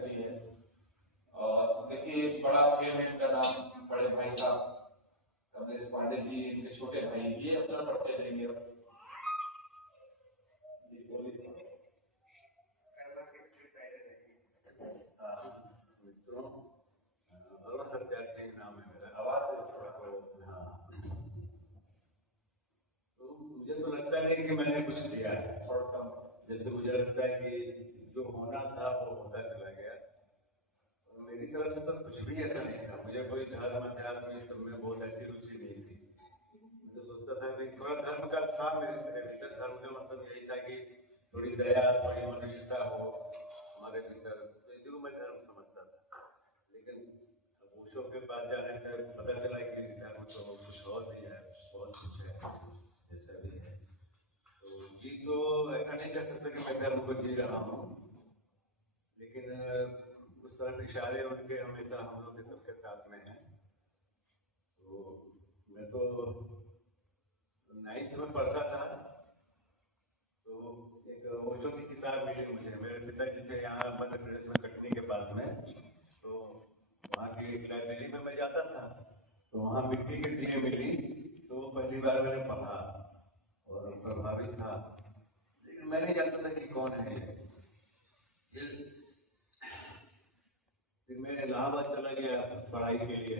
करी है। और देखिए बड़ा फेम है इनका नाम, बड़े भाई साहब कमलेश पांडे जी, इनके छोटे भाई, ये अपना परिचय देंगे। जी बोलिए। मित्रों, अरुण सत्यार्थी सिंह नाम है मेरा। आवाज थोड़ा हाँ, तो मुझे तो लगता नहीं कि मैंने कुछ किया है। थोड़ा कम। जैसे मुझे लगता है कि जो होना था वो होता चला गया, और मेरी तरफ से तो कुछ भी ऐसा नहीं था। मुझे कोई धर्म अध्यात्म ये सब में बहुत ऐसी रुचि नहीं थी। मैं तो सोचता था कि थोड़ा धर्म का था मेरे भीतर। धर्म का मतलब यही था कि थोड़ी दया, थोड़ी मनुष्यता हो हमारे भीतर, तो इसी को मैं धर्म समझता था। लेकिन ओशो के पास जाने से पता चला कि धर्म तो कुछ और भी है, बहुत कुछ है, ऐसा भी है। तो जी, तो ऐसा नहीं कह सकता कि मैं धर्म को जी रहा हूँ, लेकिन उस तरह के इशारे उनके हमेशा हम लोग के सबके साथ में हैं। तो मैं तो 9th में पढ़ता था, तो एक ओशो की किताब मिली मुझे। मेरे पिताजी थे यहाँ मध्य प्रदेश में कटनी के पास में, तो वहाँ की एक लाइब्रेरी में मैं जाता था, तो वहाँ मिट्टी के दिए मिली, तो वो पहली बार मैंने पढ़ा और प्रभावित था। लेकिन मैं नहीं जानता था कि कौन है ये। फिर मैं इलाहाबाद चला गया पढ़ाई के लिए,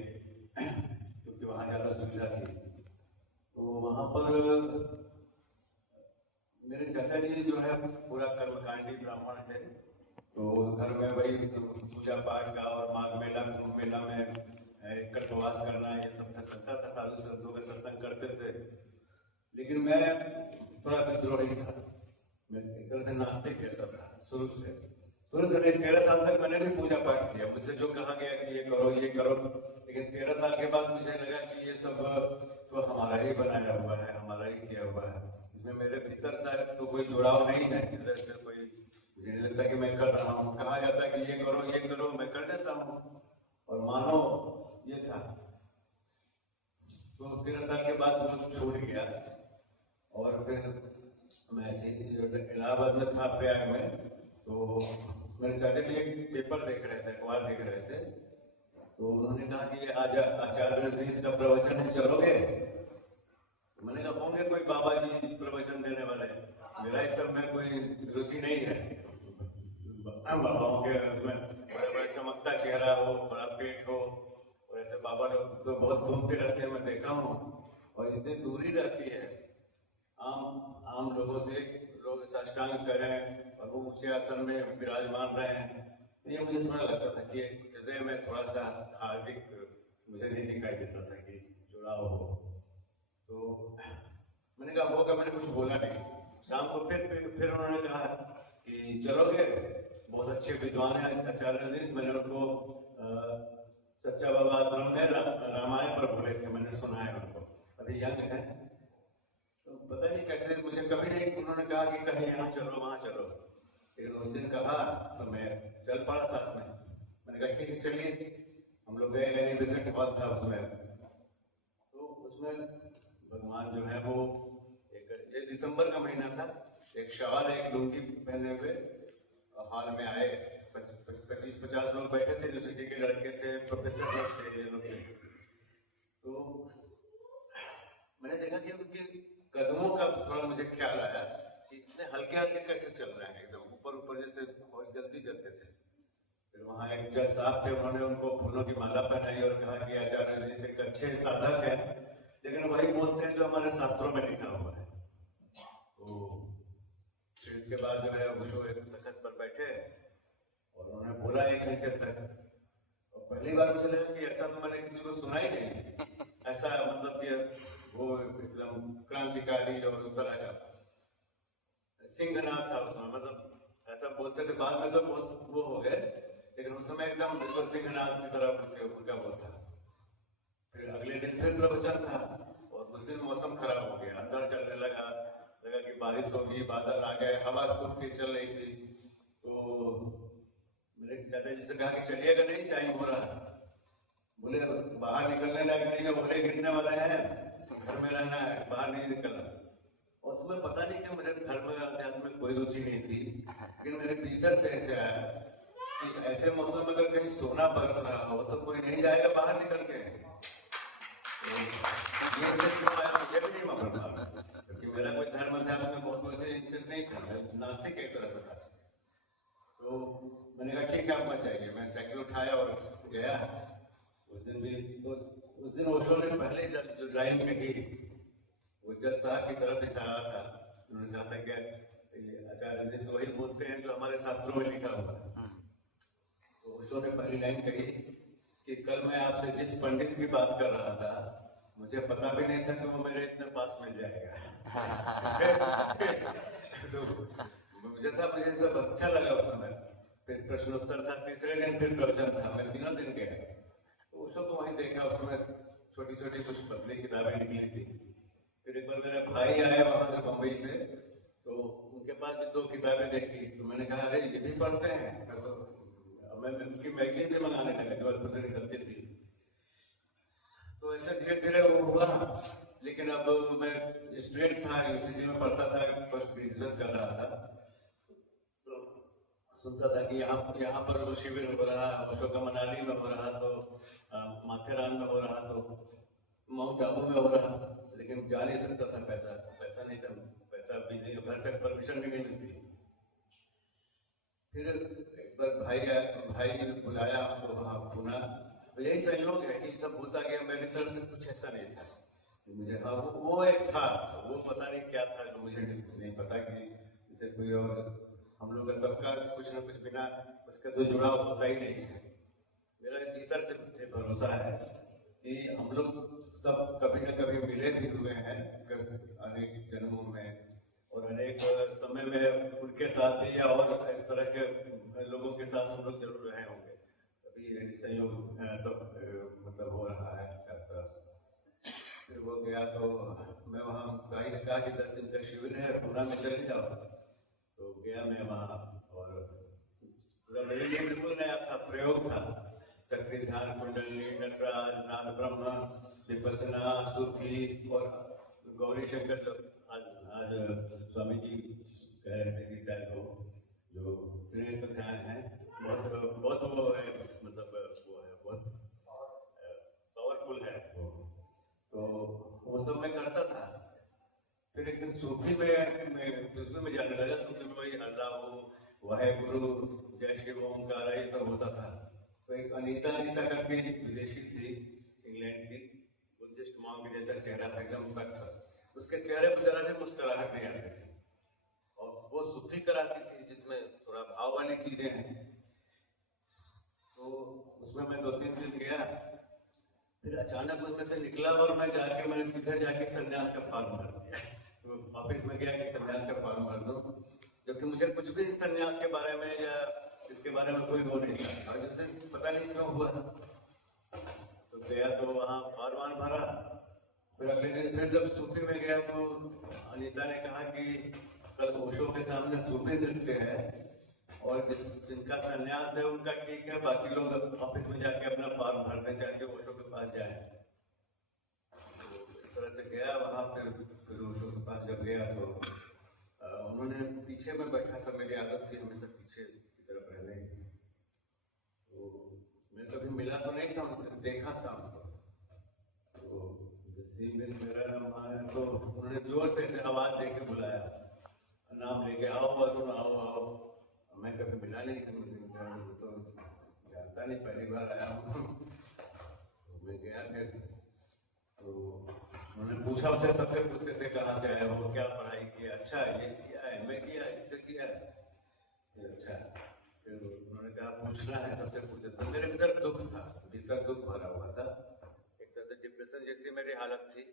क्योंकि वहाँ ज़्यादा सुविधा थी। तो वहाँ पर मेरे चाचा जी जो है पूरा कर्मकांडी ब्राह्मण थे, तो घर में वही पूजा पाठ का और माघ मेला, कुंभ मेला में कल्पवास करना, ये सब चलता था। साधु संतों का सत्संग करते थे। लेकिन मैं थोड़ा विद्रोही था, मैं एक तरह से नास्तिक जैसा था शुरू से। 13 साल तक मैंने भी पूजा पाठ किया, मुझसे जो कहा गया कि ये करो ये करो। लेकिन 13 साल के बाद मुझे लगा कि ये सब तो हमारा ही बनाया हुआ है, हमारा ही किया हुआ है, इसमें मेरे भीतर शायद तो कोई जुड़ाव नहीं है। इधर से कोई मुझे नहीं लगता कि मैं कर रहा हूँ। कहा जाता है कि ये करो, मैं कर देता हूँ, और मानो ये था। तो 13 साल के बाद वो छूट गया, और फिर मैं ऐसे ही इलाहाबाद में था, प्रयाग में। तो मेरे चाचा जी एक पेपर देख रहे थे, अखबार देख रहे थे, तो उन्होंने कहा कि आज आचार्य रजनीश का प्रवचन है, चलोगे? मैंने कहा होंगे कोई बाबा जी प्रवचन देने वाले, मेरा इस सब में कोई रुचि नहीं है। बाबाओं के उसमें बड़े बड़े चमकता चेहरा हो, बड़ा पेट हो, और ऐसे बाबा लोग तो बहुत घूमते रहते हैं, मैं देखा हूँ, और इतनी दूरी रहती है आम लोगों से। लोग साष्टांग करें और वो ऊंचे आसन में विराजमान रहे हैं। तो ये मुझे थोड़ा लगता था कि हृदय में थोड़ा सा हार्दिक मुझे नहीं दिखाई देता था कि जुड़ाव हो। तो मैंने कहा होगा, मैंने कुछ बोला नहीं। शाम को फिर उन्होंने कहा कि चलोगे? बहुत अच्छे विद्वान हैं आचार्य रजनीश। मैंने उनको सच्चा बाबा आश्रम में रामायण पर बोले थे, मैंने सुना है उनको, अभी यंग है। तो पता नहीं कैसे मुझे कभी नहीं उन्होंने कहा कि कहीं यहाँ चलो वहाँ चलो, लेकिन उस दिन कहा तो मैं चल पड़ा साथ में। मैंने कहा ठीक है चलिए। हम लोग गए, एनिवर्सरी हॉल था उसमें। तो उसमें भगवान जो है वो ये दिसंबर का महीना था, एक शॉल एक लुंगी पहने हुए हॉल में आए। 25-50 लोग बैठे थे, यूनिवर्सिटी के लड़के थे, प्रोफेसर लोग थे, ये लोग थे। तो मैंने देखा कि उनके कदमों का थोड़ा मुझे ख्याल आया कि इतने हल्के हल्के कैसे चल रहे हैं, एकदम ऊपर ऊपर जैसे बहुत जल्दी चलते थे। फिर वहाँ एक जज साहब थे, उन्होंने उनको फूलों की माला पहनाई और कहा कि आचार्य जी से अच्छे साधक है, लेकिन वही बोलते हैं जो हमारे शास्त्रों में लिखा हुआ है। तो फिर इसके बाद जो है वो एक तखत पर बैठे और उन्होंने बोला 1 घंटे तक। और पहली बार मुझे लगा कि ऐसा तो मैंने किसी को सुना ही नहीं, ऐसा मतलब कि वो एकदम क्रांतिकारी और उस तरह का सिंहनाथ था उसमें, मतलब ऐसा बोलते थे। बाद में तो बहुत वो हो गए, लेकिन उस समय एकदम बिल्कुल सिंहनाथ की तरह उनका वो था। फिर अगले दिन फिर प्रवचन था, और उस दिन मौसम खराब हो गया, अंदर चलने लगा कि बारिश होगी, बादल आ गए, हवा खूब तेज चल रही थी। तो मेरे चाचा जी से कहा कि चलिएगा नहीं, टाइम हो रहा है। बोले बाहर निकलने लायक नहीं है, ओले गिरने वाले हैं, घर में रहना है, बाहर नहीं निकलना। और उसमें पता नहीं कि मुझे धर्म अध्यात्म में कोई रुचि नहीं थी, लेकिन मेरे भीतर से ऐसे आया कि ऐसे मौसम में अगर कहीं सोना बरस रहा हो तो कोई नहीं जाएगा बाहर निकल के। तो ये मुझे भी नहीं मालूम था, क्योंकि मेरा कोई धर्म अध्यात्म में बहुत वैसे इंटरेस्ट नहीं था, मैं नास्तिक एक तरह से था। तो मैंने कहा ठीक है आप मत जाइए, मैं साइकिल उठाया और गया। उस दिन भी तो उस दिन ओशो ने पहले जो लाइन कही वो जज साहब की तरफ इशारा था। उन्होंने कहा था कि आचार्य जी वही बोलते हैं जो हमारे शास्त्रों में लिखा हुआ है। तो ओशो ने पहली लाइन कही कि कल मैं आपसे जिस पंडित की बात कर रहा था मुझे पता भी नहीं था कि वो मेरे इतने पास मिल जाएगा। तो मुझे सब अच्छा लगा उस समय। फिर प्रश्नोत्तर था, तीसरे दिन फिर प्रवचन था, मैं 3 दिन गया। तो उसको तो वहीं देखा, उसमें छोटी छोटी कुछ पतली किताबें निकली थी। फिर एक बार मेरे भाई आए वहां से बम्बई से, तो उनके पास भी 2 किताबें देखी। तो मैंने कहा अरे ये भी पढ़ते हैं। तो मैं उनकी मैगजीन भी मंगाने लगा जो अद्भुत निकलती थी। तो ऐसे धीरे धीरे वो हुआ। लेकिन अब मैं स्टूडेंट था, यूनिवर्सिटी में पढ़ता था, फर्स्ट ग्रेजुएशन कर रहा था। तो सुनता था कि यहाँ पर वो शिविर हो रहा, अशोक मनाली में हो रहा, तो माथेरान में हो रहा, तो माउंट आबू में हो रहा। लेकिन जा नहीं सकता था, पैसा नहीं था, पैसा भी नहीं, घर से परमिशन भी नहीं मिलती। फिर एक बार भाई ने बुलाया हमको वहाँ पुणे। तो यही संयोग है कि सब होता गया, मेरी तरफ से कुछ ऐसा नहीं था मुझे। हाँ वो एक था, वो पता नहीं क्या था जो मुझे नहीं पता कि जैसे कोई और हम लोग का सबका कुछ ना कुछ बिना उसका तो जुड़ाव होता ही नहीं है। मेरा भीतर से भरोसा है कि हम लोग सब कभी न कभी मिले भी हुए हैं अनेक जन्मों में, और अनेक समय में उनके साथ या और इस तरह के लोगों के साथ हम लोग जरूर रहे होंगे। अभी संयोग सब मतलब हो रहा है छात्र। फिर वो गया तो मैं वहाँ, भाई ने कहा कि 10 दिन का शिविर है, पुणे में चले जाओ। तो गया मैं वहाँ, और मेरे लिए बिल्कुल नया था, प्रयोग था। सक्रिय ध्यान, कुंडली, नटराज, नाद ब्रह्म, विपස්සना, सूफी और गौरी शंकर। आज स्वामी जी कह रहे थे कि शायद वो जो श्रेष्ठ ध्यान है बहुत वो है, मतलब वो है बहुत पावरफुल है वो। तो वो सब मैं करता था। फिर एक दिन सूफी में जाने लगा। सूफी में वही अल्लाह वाहेगुरु, जय शिव ओमकार, ये सब होता था। तो एक अनीता करके विदेशी थी, इंग्लैंड की, बुद्धिस्ट मॉन्क जैसा चेहरा था, एकदम सख्त। उसके चेहरे पर जरा भी मुस्कुराहट नहीं आती थी, और वो सूफी कराती थी जिसमें थोड़ा भाव वाली चीजें हैं। तो उसमें मैं 2-3 दिन गया। फिर अचानक उसमें से निकला और मैंने सीधे जाके सन्यास का फॉर्म भर दिया। तो ऑफिस में गया कि सन्यास का फॉर्म भर दो, जबकि मुझे कुछ भी सन्यास के बारे में या इसके बारे में कोई वो नहीं था, और जैसे पता नहीं क्यों हुआ। तो गया तो वहाँ फॉर्म भरा। फिर अगले दिन फिर जब सूफी में गया तो अनीता ने कहा कि कल ओशो के सामने सूफी नृत्य है, और जिनका सन्यास है उनका ठीक है, बाकी लोग ऑफिस में जाके अपना फॉर्म भरने चाहते ओशो के पास जाए। तो इस तरह से गया वहाँ। फिर ओशो के पास जब गया तो उन्होंने पीछे में बैठा था, मेरी आदत थी हमेशा पीछे की तरफ रहने की। तो मैं कभी मिला तो नहीं था उनसे, देखा था उनको। तो मेरा नाम आया तो उन्होंने जोर से आवाज दे के बुलाया, नाम लेके, आओ तुम आओ। मैं कभी मिला नहीं था, मुझे तो जानता नहीं, पहली बार आया हूँ। तो मैं गया। फिर तो उन्होंने पूछा, मुझे सबसे पूछते थे कहाँ से आए हो, क्या पढ़ाई किया। अच्छा ये किया है, मैं किया, इससे किया है। अच्छा। फिर उन्होंने कहा पूछना है, सबसे पूछते। तो मेरे भीतर दुख था, भीतर दुख भरा हुआ था, एक तरह से डिप्रेशन जैसी मेरी हालत थी।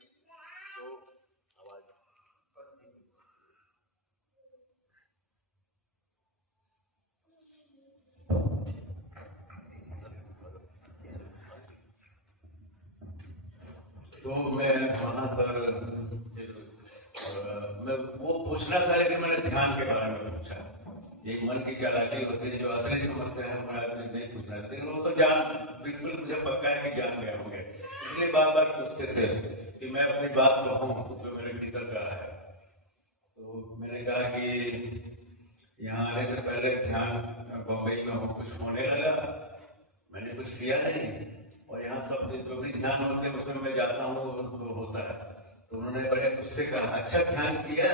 तो आवाज तो मैं वहां पर मैं वो पूछना था, लेकिन मैंने ध्यान के बारे में पूछा। एक मन की चालाकी होती है, जो असली समस्या है हमारे आदमी नहीं पूछना, लेकिन वो तो बिल्कुल मुझे पक्का है कि जान गए होंगे, इसलिए बार बार पूछते थे कि मैं अपनी बात कहूँ जो मेरे भीतर का है। तो मैंने कहा कि यहाँ आने से पहले ध्यान बम्बई में कुछ होने लगा, कुछ किया नहीं, और यहाँ सब जो भी ध्यान होते उसमें मैं जाता हूँ तो होता है। तो उन्होंने बड़े उससे कहा, अच्छा ध्यान किया,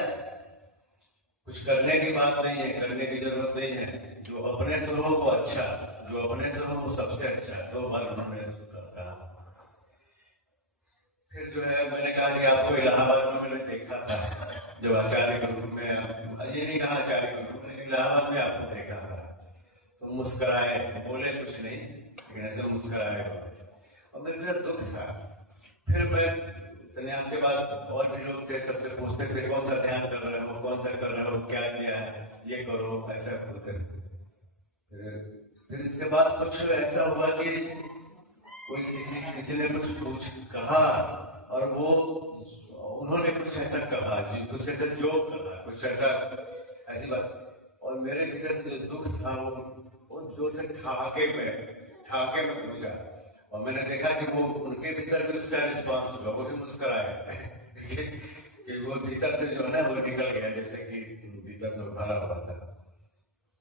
कुछ करने की बात नहीं है, करने की जरूरत नहीं है, जो अपने से हो वो अच्छा, जो अपने से हो वो सबसे अच्छा। 2 बार उन्होंने कहा। फिर जो है मैंने कहा कि आपको इलाहाबाद में मैंने देखा था, जब आचार्य के रूप में, ये नहीं कहा आचार्य के रूप में, इलाहाबाद में आपको देखा था। तो मुस्कुराए, बोले कुछ नहीं, लेकिन ऐसे मुस्कुराए, और मेरा दुख था। फिर मैं संन्यास के बाद और भी लोग थे, सबसे पूछते थे कौन सा ध्यान कर रहे हो, कौन सा कर रहे हो, क्या किया है, ये करो, ऐसा पूछते थे। फिर इसके बाद कुछ ऐसा हुआ कि कोई किसी ने कुछ कहा, और वो उन्होंने कुछ ऐसा कहा, कुछ ऐसा जोक कहा, कुछ ऐसी बात, और मेरे भीतर से जो दुख था वो जोर से ठहाके में पूछा, और मैंने देखा कि वो उनके भीतर भी उसका रिस्पॉन्स हुआ, वो भी मुस्कुराए कि वो भीतर से जो है ना वो निकल गया, जैसे कि भीतर में भरा हुआ था।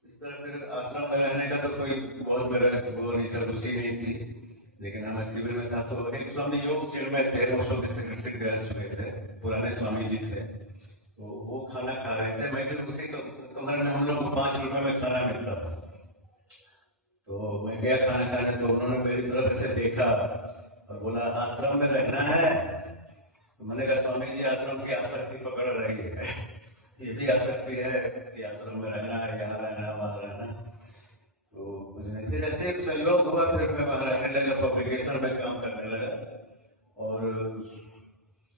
इस तरह फिर आश्रम में रहने का तो कोई बहुत मेरा वो नहीं था, रुचि नहीं थी, लेकिन हमें शिविर में था। तो एक स्वामी योग चिन्मय थे, वो सेक्रेटरी ग्रस्त हुए थे, पुराने स्वामी जी थे, तो वो खाना खा रहे थे। मैं भी उसी कमरे में, हम लोग को 5 रुपए में खाना मिलता था, तो मैं गया खाना खाने, तो उन्होंने मेरी तरफ ऐसे देखा और बोला, आश्रम में रहना है? तो मैंने कहा, स्वामी जी आश्रम की आसक्ति पकड़ रही है, ये भी आसक्ति है कि आश्रम में रहना है, यहाँ रहना, वहाँ रहना। तो कुछ नहीं, फिर ऐसे एक संयोग हुआ, फिर मैं वहाँ रहने लगा, पब्लिकेशन में काम करने लगा, और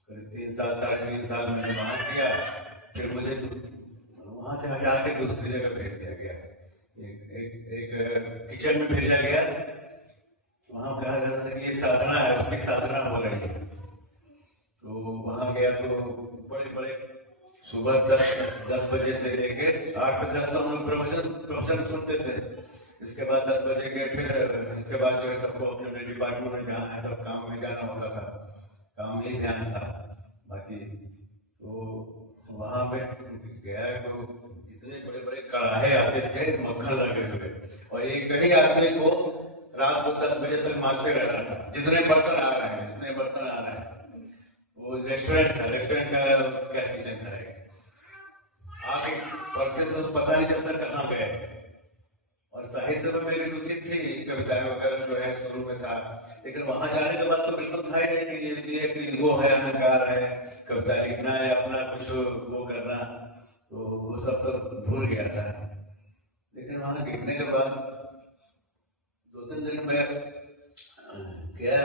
करीब 3 साल 3.5 साल मैंने वहाँ किया। फिर मुझे वहाँ से हटा के दूसरी जगह भेज दिया गया, एक किचन में भेजा गया। वहां कहा जाता था कि ये साधना है, उसकी साधना हो रही है। तो वहां गया तो बड़े सुबह 10 बजे से लेके 8 से 10 तक हम लोग प्रवचन सुनते थे। इसके बाद 10 बजे के, फिर इसके बाद जो है सबको अपने डिपार्टमेंट में जाना है, सब काम में जाना होता था, काम ही ध्यान था बाकी। तो वहां पे गया तो इतने बड़े कड़ाहे आते थे, मक्खन लगे हुए, और एक कहीं आदमी को रात को 10 बजे तक मारते रहना था, जितने बर्तन आ रहे हैं। वो रेस्टोरेंट का क्या किचन था, आगे पढ़ते तो पता नहीं चलता कहाँ गए। और साहित्य में मेरी रुचि थी, कविताएं वगैरह जो है शुरू में था, लेकिन वहां जाने के बाद तो बिल्कुल था ही नहीं कि वो है, अहंकार है, कविता लिखना है, अपना कुछ वो करना, तो वो सब तो भूल गया था। लेकिन वहां गिरने के बाद 2-3 दिन में गया,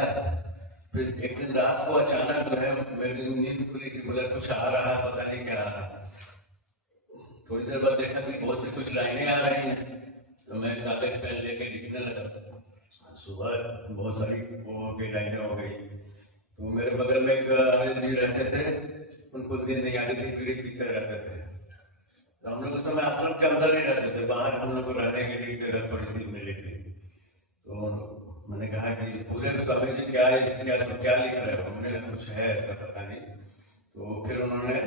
फिर एक दिन रात को अचानक जो है मेरी नींद खुली कि बोला कुछ आ रहा, पता नहीं क्या आ रहा। थोड़ी देर बाद देखा कि बहुत से कुछ लाइनें आ रही हैं, तो मैं कागज पेन लेके लिखने लगा। सुबह बहुत सारी वो हो गई, लाइनें हो गई। तो मेरे बगल में एक आनंद जी रहते थे, उनको नींद नहीं आती थी, बीड़ी पीते रहते थे। तो हम लोग उस समय आश्रम के अंदर ही रहते थे, बाहर हम लोग को रहने के लिए जगह थोड़ी सी मिली थी। तो मैंने कहा कि पूरे स्वामी जी क्या लिख रहे हो? उन्होंने कुछ है ऐसा पता नहीं। तो फिर उन्होंने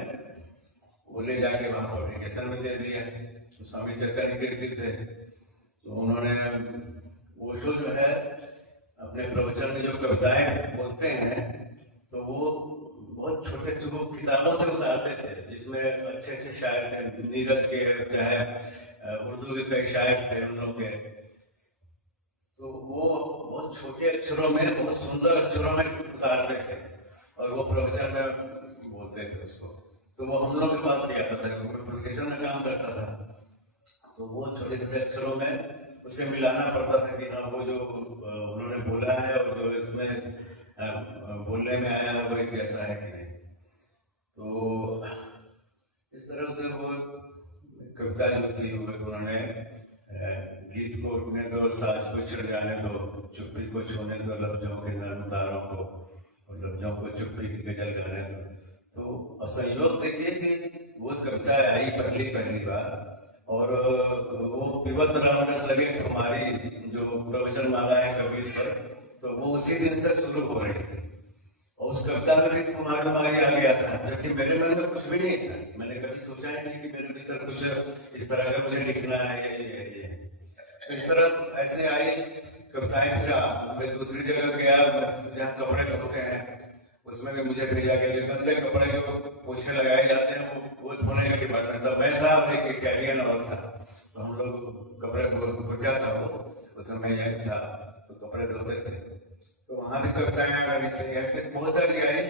वो ले जाके वहां पब्लिकेशन में दे दिया। तो स्वामी चैतन्य कीर्ति थे, तो उन्होंने वो जो है अपने प्रवचन में जो कविताएं बोलते हैं, तो वो बहुत छोटे किताबों से उतारते थे, जिसमें अच्छे शायर थे, नीरज के, चाहे उर्दू के कई शायर थे उन लोग के। तो वो बहुत छोटे अक्षरों में, बहुत सुंदर अक्षरों में उतारते थे, और वो प्रवचन में बोलते थे उसको। तो वो हम लोग के पास भी आता था, पब्लिकेशन में काम करता था, तो वो छोटे अक्षरों में उसे मिलाना पड़ता था कि हाँ वो जो उन्होंने बोला है और जो इसमें बोलने में आया वो एक जैसा है कि नहीं। तो इस तरह से वो कविता जो थी उन्होंने गीत को उठने दो, साज को छिड़ जाने दो, चुप्पी को छूने दो, लफ्जों के नर्म तारों को, और लफ्जों को चुप्पी की गजल गाने दो। तो संयोग देखिए कि वो कविता आई पहली बार, और वो पिबत रमरस लगे तुम्हारी जो प्रवचन माला है कबीर पर, तो वो उसी दिन से शुरू हो रही थी। और उस कविता में भी कुमार आ गया था, जबकि मेरे मन में कुछ भी नहीं था। मैंने कभी सोचा ही नहीं कि मेरे भीतर कुछ इस तरह का मुझे लिखना है, ये। इस तरह ऐसे आई कविताएं फिर मैं दूसरी जगह गया जहाँ कपड़े धोते हैं, उसमें भी मुझे भेजा गया। जो गंदे कपड़े जो पोछे लगाए जाते हैं वो धोने का डिपार्टमेंट था। मैं था एक इटालियन और था, तो हम लोग कपड़े क्या था वो उस समय यही था, तो कपड़े धोते थे। तो वहां भी कविताएं आ रही थी, ऐसे बहुत सारी आई,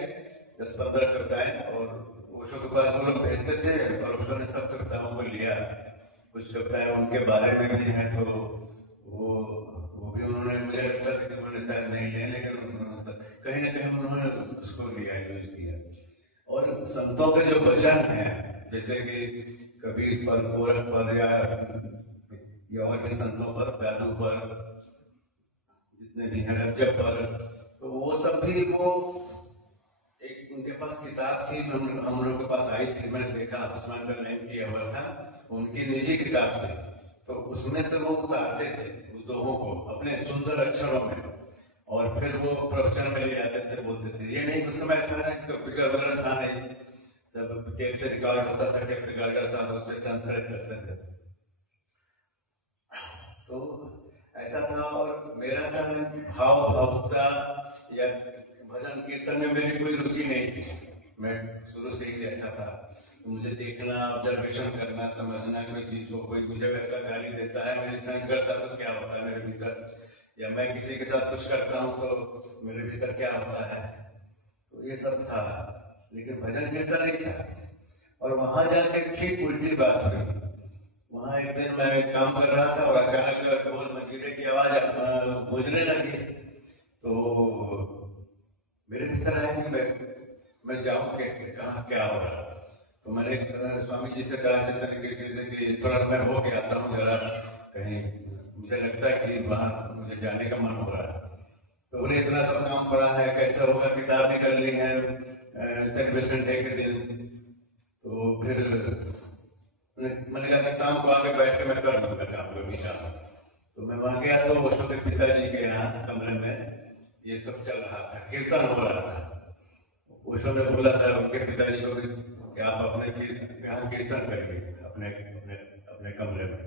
10-15 कविताएं, और ओशो के पास वो लोग भेजते थे और ओशो ने सब कविताओं को लिया। कुछ कविताएं उनके बारे में भी हैं, तो वो भी उन्होंने, मुझे लगता था कि उन्होंने शायद नहीं लिया, लेकिन कहीं ना कहीं उन्होंने उसको लिया, यूज किया। और संतों के जो वचन हैं, जैसे कि कबीर पर, गोरख पर, या और भी संतों पर, दादू पर, जितने भी हैं, रज्जब पर, तो वो सब भी वो एक उनके पास किताब थी, हम लोग के पास आई थी, मैंने देखा उस्मान का नेम किया हुआ था, उनकी निजी किताब थी, तो उसमें से वो उतारते थे उस दोहों को अपने सुंदर अक्षरों में, और फिर वो प्रवचन में ले जाते थे, बोलते थे। ये नहीं उस समय ऐसा है कंप्यूटर वगैरह था नहीं, सब टेप से रिकॉर्ड होता था, टेप रिकॉर्डर था, तो उससे ट्रांसलेट करते थे। तो ऐसा था। और मेरा था भाव भावुकता या भजन कीर्तन में मेरी कोई रुचि नहीं थी, मैं शुरू से ही ऐसा था। मुझे देखना, ऑब्जर्वेशन करना, समझना कोई चीज को, कोई मुझे वैसा गाली देता है, मैं सेंस करता तो क्या होता है मेरे भीतर, या मैं किसी के साथ कुछ करता हूँ तो मेरे भीतर क्या होता है, तो ये सब था। लेकिन भजन कीर्तन नहीं था। और वहां जाके ठीक उल्टी बात हुई। वहां एक दिन मैं काम कर रहा था और अचानक ढोल मंजीरे की आवाज गूंजने लगी, तो मेरे भीतर आया कि मैं जाऊं कि कहाँ क्या हो रहा। तो मैंने स्वामी जी से कहा इस तरीके से कि थोड़ा मैं हो के आता हूँ जरा कहीं, मुझे लगता है कि वहां मुझे जाने का मन हो रहा है। तो बोले इतना सब काम पड़ा है, कैसे होगा, किताब निकल ली है सेलिब्रेशन डे के दिन। तो फिर मैंने कहा कि शाम को आके बैठ के मैं कर लूंगा काम, को भी काम। तो मैं वहां गया तो ओशो के पिताजी के यहाँ कमरे में ये सब चल रहा था, कीर्तन हो रहा था। ओशो ने बोला था उनके पिताजी को कि आप अपने यहाँ कीर्तन करिए अपने अपने अपने कमरे में।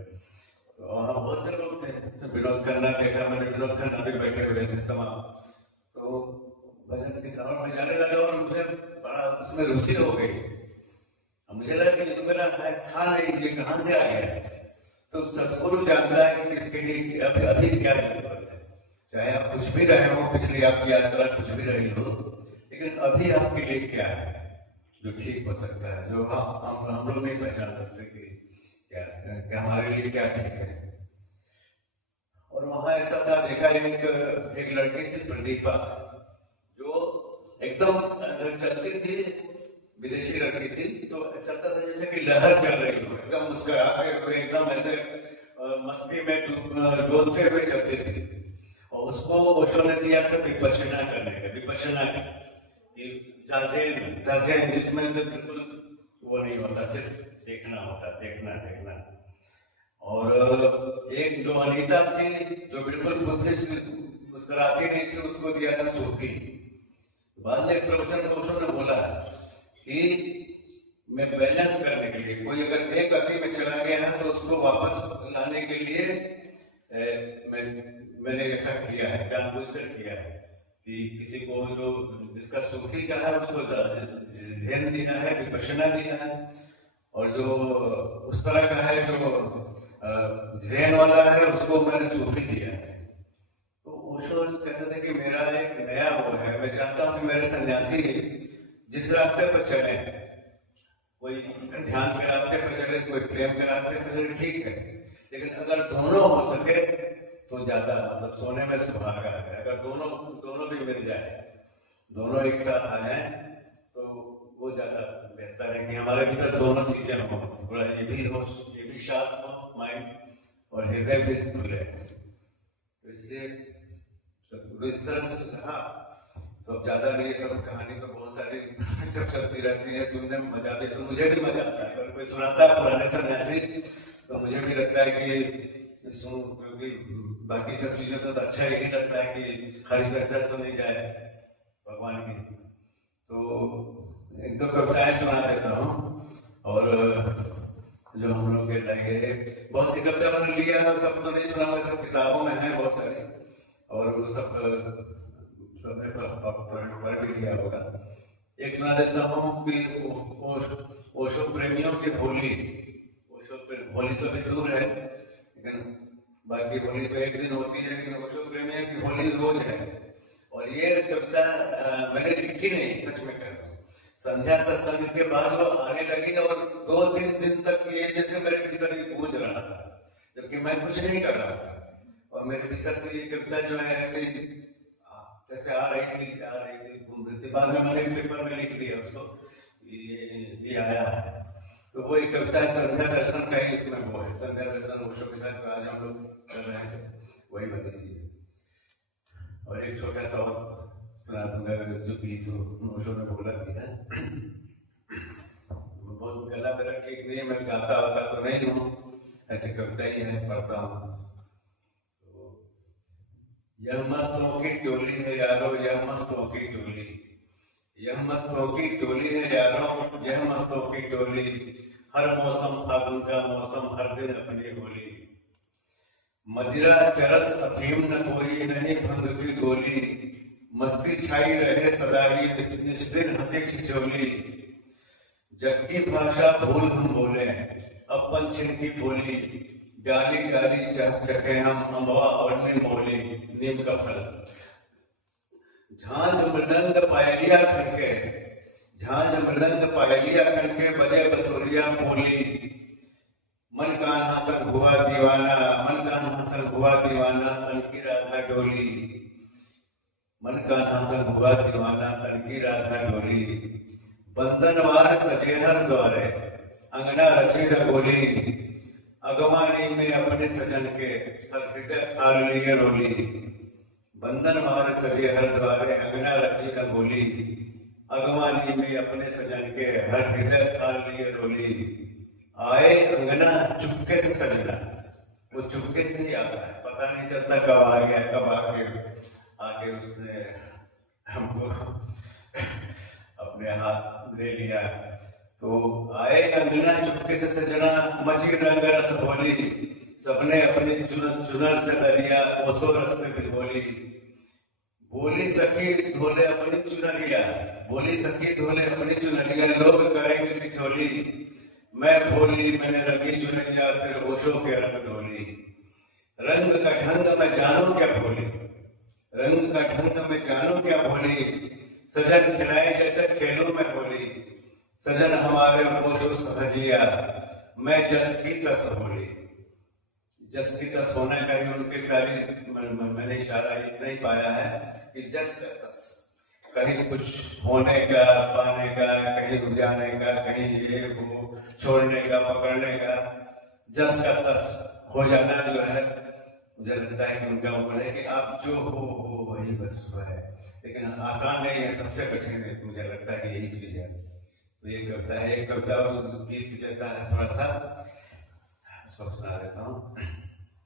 तो वहाँ बहुत से लोग थे, विनोद खन्ना देखा मैंने, विनोद खन्ना भी बैठे हुए थे समा। तो भजन कीर्तन में जाने लगा और मुझे बड़ा उसमें रुचि हो गई। मुझे लगा कि ये तो मेरा था नहीं, ये कहाँ से आ गया। तो सतगुरु जानता है कि किसके लिए अभी क्या जरूरत है। चाहे आप कुछ भी रहे हो, पिछली आपकी यात्रा कुछ भी रही हो, लेकिन अभी आपके लिए क्या है जो ठीक हो सकता है, जो हम लोग नहीं पहचान सकते कि क्या हमारे लिए क्या ठीक है। और वहां ऐसा था, देखा एक लड़की थी प्रदीपा, जो एकदम चलती थी, विदेशी लड़की थी, तो चलता था जैसे कि लहर चल रही हो, एकदम मुस्कुराते हुए, एकदम ऐसे मस्ती में डोलते हुए चलती थी। और उसको ओशो ने दिया था विपश्यना करने का, विपश्यना जाज़ेन, जिसमें से बिल्कुल वो नहीं होता, सिर्फ देखना होता, देखना। और एक जो अनीता थी, जो बिल्कुल बुद्धिस्ट मुस्कुराती नहीं थी, उसको दिया था सूफी। बाद में प्रवचन ओशो ने बोला कि मैं बैलेंस करने के लिए, कोई अगर एक गति में चला गया है तो उसको वापस लाने के लिए मैंने ऐसा किया है, जानबूझकर किया है कि किसी को जो जिसका सूफी का है उसको ध्यान दिया है, विपश्यना दिया है, और जो उस तरह का है जो जैन वाला है उसको मैंने सूफी दिया है। तो ओशो कहते थे कि मेरा एक नया वो है, मैं चाहता हूँ कि मेरे सन्यासी जिस रास्ते पर चले, कोई ध्यान के रास्ते पर चले, कोई प्रेम के रास्ते पर चले, ठीक है, लेकिन अगर दोनों हो सके तो ज्यादा, मतलब सोने में सुहागा है। अगर दोनों भी मिल जाए, दोनों एक साथ आ जाए तो वो ज्यादा बेहतर है कि हमारे भीतर दोनों चीजें हो, थोड़ा ये भी हो, ये भी शांत हो माइंड, और हृदय भी खुले। तो इसलिए सतगुरु इस तरह से कहा। तो अब ज्यादा नहीं, सब कहानी तो बहुत सारी सब चलती रहती है, सुनने में मजा भी, तो मुझे भी मजा आता है। अगर कोई सुनाता है पुराने सन्यासी तो मुझे भी लगता है कि सुन, क्योंकि बाकी सब चीजों से तो अच्छा यही लगता है कि हरी चर्चा सुनी जाए भगवान की। तो एक दो कविताएं सुना देता हूँ, और जो हम लोग के लगे बहुत सी कविता मैंने लिया है, सब तो नहीं सुना, सब किताबों में है बहुत सारी। और वो सब सबने पढ़ भी लिया होगा। एक सुना देता हूँ कि ओशो प्रेमियों की होली, होली तो अभी दूर है, लेकिन बाकी होली तो एक दिन होती है, लेकिन ओशो प्रेमियों की होली रोज है। और ये कविता मैंने लिखी नहीं, सच में कह रहा हूँ। संध्या सत्संग के बाद वो आने लगी और 2-3 दिन तक ये जैसे मेरे भीतर ये गूंज रहा था, जबकि मैं कुछ नहीं कर रहा था। और मेरे भीतर से ये कविता जो है ऐसे आ रही थी घूम रही थी। बाद में मैंने पेपर में लिख दिया उसको, ये आया है। तो वो एक कविता है संध्या दर्शन का ही, इसमें वो है संध्या दर्शन ओशो के साथ आज हम लोग कर रहे थे, वही वाली चीज। और एक छोटा सा सुना दूंगा जो गीत ओशो ने बोला दिया। बहुत गला मेरा ठीक नहीं है, मैं गाता होता तो नहीं हूँ, ऐसी कविता ही है, पढ़ता हूँ। यह मस्तों की टोली है यारो, यह मस्तों की टोली, यह मस्तों की टोली है यारो, यह मस्तों की टोली। हर मौसम फागुन का मौसम, हर दिन अपनी होली। मदिरा चरस अफीम न कोई, नहीं भंग की गोली। मस्ती छाई रहे सदा ही निस्दिन हंसी ठिठोली। जग की भाषा भूल हम बोले, अब पंछिन की बोली। गाली गाली चखे हम अम्बवा और निमोली, नीम का फल। झांझ मृदंग पायलिया खनके, झांझ मृदंग पायलिया खनके, बजे बसुरिया बोली। मन कान्हा संग हुआ दीवाना, मन कान्हा संग हुआ दीवाना, तन की राधा डोली। मन कान्हा संग हुआ दीवाना, तन की राधा डोली। बंधनवार सजे हर द्वारे, अंगना रची रंगोली। अगवानी में अपने सजन के, हर हृदय थाल लिए रोली। बंधनवार सजे हर द्वारे, अंगना रची रंगोली। अगवानी में अपने सजन के, हर हृदय थाल लिए रोली। आए अंगना चुपके से सजना, वो चुपके से ही आता है, पता नहीं चलता कब आ गया, कब आके उसने हमको अपने हाथ ले लिया। तो आए अंगना चुपके से सजना, मची रंग रस होली। सबने अपनी चुनर से दरिया, ओसो रस से भी होली। बोली सखी धोले अपनी चुनरिया, बोली सखी धोले अपनी चुनरिया, लोग करेंगे ठिठोली। मैं भोली मैंने रंगी चुनरिया, फिर ओशो के रंग धोली। रंग का ढंग मैं जानू क्या भोली, रंग का ढंग मैं जानू क्या भोली। सजन खिलाए जैसे खेलूं मैं होली। सजन हमारे ओशो सहजिया, मैं जस की तस होली। जस की तस होने का ही उनके सारी मैंने इशारा इतना ही पाया है कि जस का तस, कहीं कुछ होने का, पाने का, कहीं जाने का, कहीं ये वो छोड़ने का, पकड़ने का, जस का तस हो जाना जो है, मुझे लगता है कि उनका वो है कि आप जो हो वही बस हुआ है। लेकिन आसान नहीं है, सबसे कठिन है, मुझे लगता है कि यही चीज है। तो ये कविता है, एक कविता और गीत जैसा है, थोड़ा सा सुना देता हूँ।